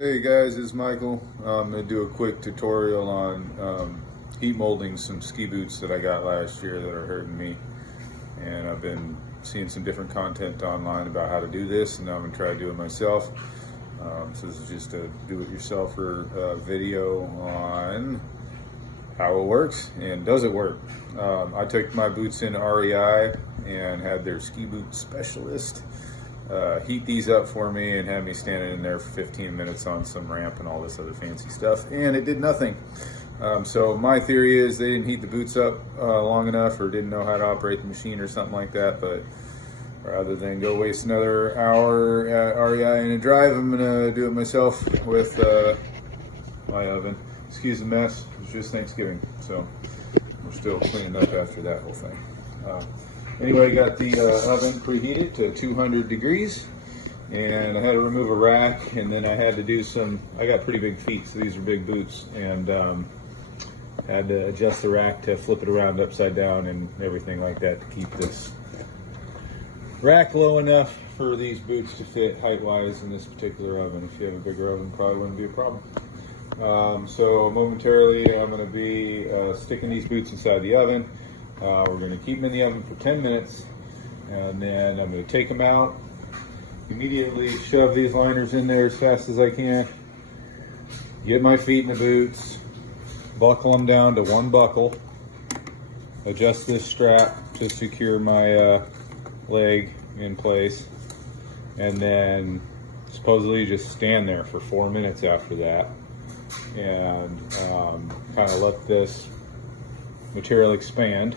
Hey guys, it's Michael. I'm going to do a quick tutorial on heat molding some ski boots that I got last year that are hurting me. And I've been seeing some different content online about how to do this, and now I'm going to try to do it myself. So this is just a do-it-yourselfer video on how it works and does it work. I took my boots in REI and had their ski boot specialist heat these up for me and had me standing in there for 15 minutes on some ramp and all this other fancy stuff, and it did nothing. So my theory is they didn't heat the boots up long enough, or didn't know how to operate the machine or something like that. But rather than go waste another hour at REI in a drive, I'm gonna do it myself with my oven. Excuse the mess, it was just Thanksgiving, so we're still cleaning up after that whole thing. Anyway, got the oven preheated to 200 degrees, and I had to remove a rack, and then I had to do I got pretty big feet, so these are big boots, and had to adjust the rack to flip it around upside down and everything like that to keep this rack low enough for these boots to fit height-wise in this particular oven. If you have a bigger oven, probably wouldn't be a problem. So momentarily, I'm going to be sticking these boots inside the oven. We're going to keep them in the oven for 10 minutes, and then I'm going to take them out, immediately shove these liners in there as fast as I can, get my feet in the boots, buckle them down to one buckle, adjust this strap to secure my leg in place, and then supposedly just stand there for 4 minutes after that, and kind of let this material expand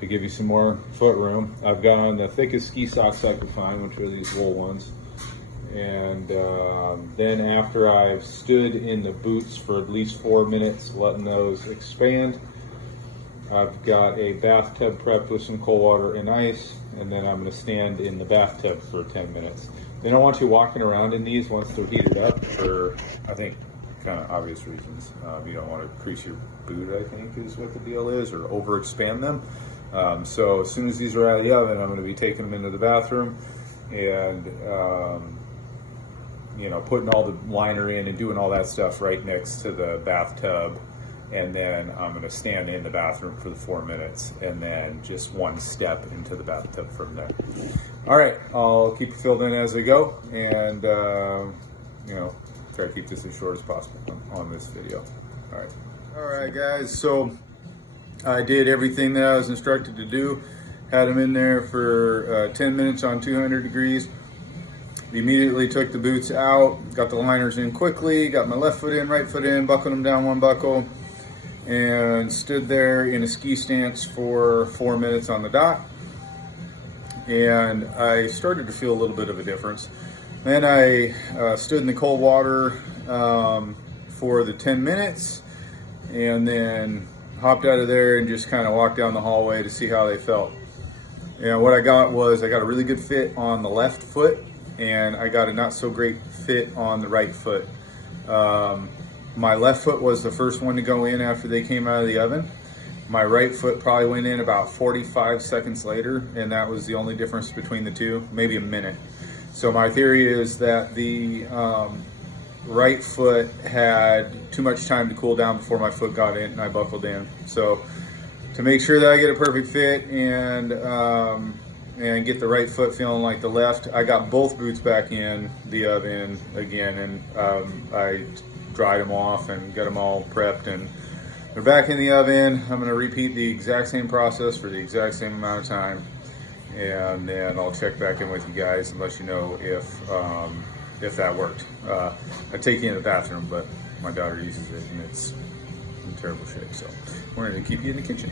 to give you some more foot room. I've got on the thickest ski socks I could find, which are these wool ones. And then after I've stood in the boots for at least 4 minutes, letting those expand, I've got a bathtub prepped with some cold water and ice, and then I'm gonna stand in the bathtub for 10 minutes. They don't want you walking around in these once they're heated up for, I think, kind of obvious reasons. You don't want to crease your boot, I think is what the deal is, or over expand them. So as soon as these are out of the oven, I'm going to be taking them into the bathroom and putting all the liner in and doing all that stuff right next to the bathtub, and then I'm going to stand in the bathroom for the 4 minutes, and then just one step into the bathtub from there. All right, I'll keep it filled in as I go, and try to keep this as short as possible on this video. All right guys, so I did everything that I was instructed to do. Had them in there for 10 minutes on 200 degrees. Immediately took the boots out, got the liners in quickly, got my left foot in, right foot in, buckled them down one buckle, and stood there in a ski stance for 4 minutes on the dot. And I started to feel a little bit of a difference. Then I stood in the cold water for the 10 minutes, and then hopped out of there and just kind of walked down the hallway to see how they felt. And what I got a really good fit on the left foot, and I got a not so great fit on the right foot. My left foot was the first one to go in after they came out of the oven. My right foot probably went in about 45 seconds later, and that was the only difference between the two, maybe a minute. So my theory is that the right foot had too much time to cool down before my foot got in and I buckled in. So to make sure that I get a perfect fit and get the right foot feeling like the left, I got both boots back in the oven again, and I dried them off and got them all prepped, and they're back in the oven. I'm going to repeat the exact same process for the exact same amount of time, and then I'll check back in with you guys and let you know if that worked. I take you in the bathroom, but my daughter uses it and it's in terrible shape, so we're going to keep you in the kitchen.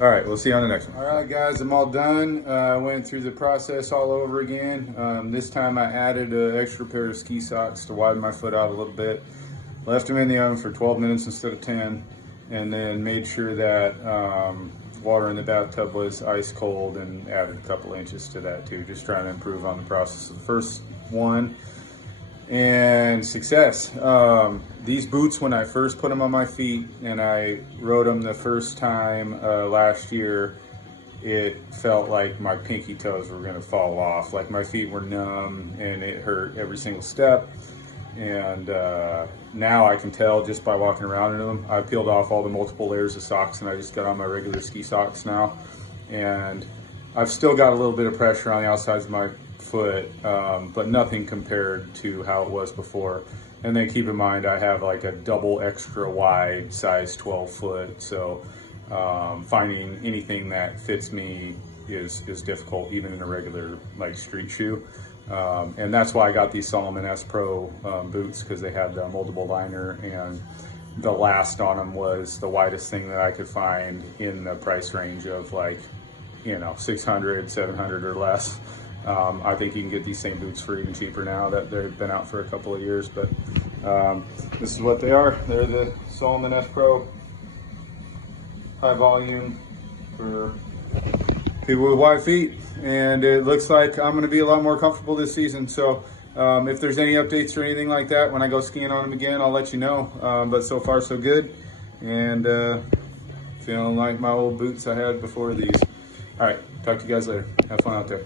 All right, we'll see you on the next one. All right guys, I'm all done. I went through the process all over again. This time I added an extra pair of ski socks to widen my foot out a little bit. Left them in the oven for 12 minutes instead of 10, and then made sure that water in the bathtub was ice cold, and added a couple inches to that too, just trying to improve on the process of the first one. And success. These boots, when I first put them on my feet and I rode them the first time last year, it felt like my pinky toes were gonna fall off. Like my feet were numb and it hurt every single step. And now I can tell just by walking around in them. I peeled off all the multiple layers of socks and I just got on my regular ski socks now. And I've still got a little bit of pressure on the outsides of my foot, but nothing compared to how it was before. And then keep in mind, I have like a double extra wide size 12 foot. So finding anything that fits me is difficult, even in a regular like street shoe. And that's why I got these Salomon SPro boots, because they had the moldable liner, and the last on them was the widest thing that I could find in the price range of like, you know, 600, 700 or less. I think you can get these same boots for even cheaper now that they've been out for a couple of years, but this is what they are. They're the Salomon SPro high volume for people with wide feet, and it looks like I'm going to be a lot more comfortable this season. So if there's any updates or anything like that when I go skiing on them again, I'll let you know. But so far so good, and feeling like my old boots I had before these. All right, talk to you guys later. Have fun out there.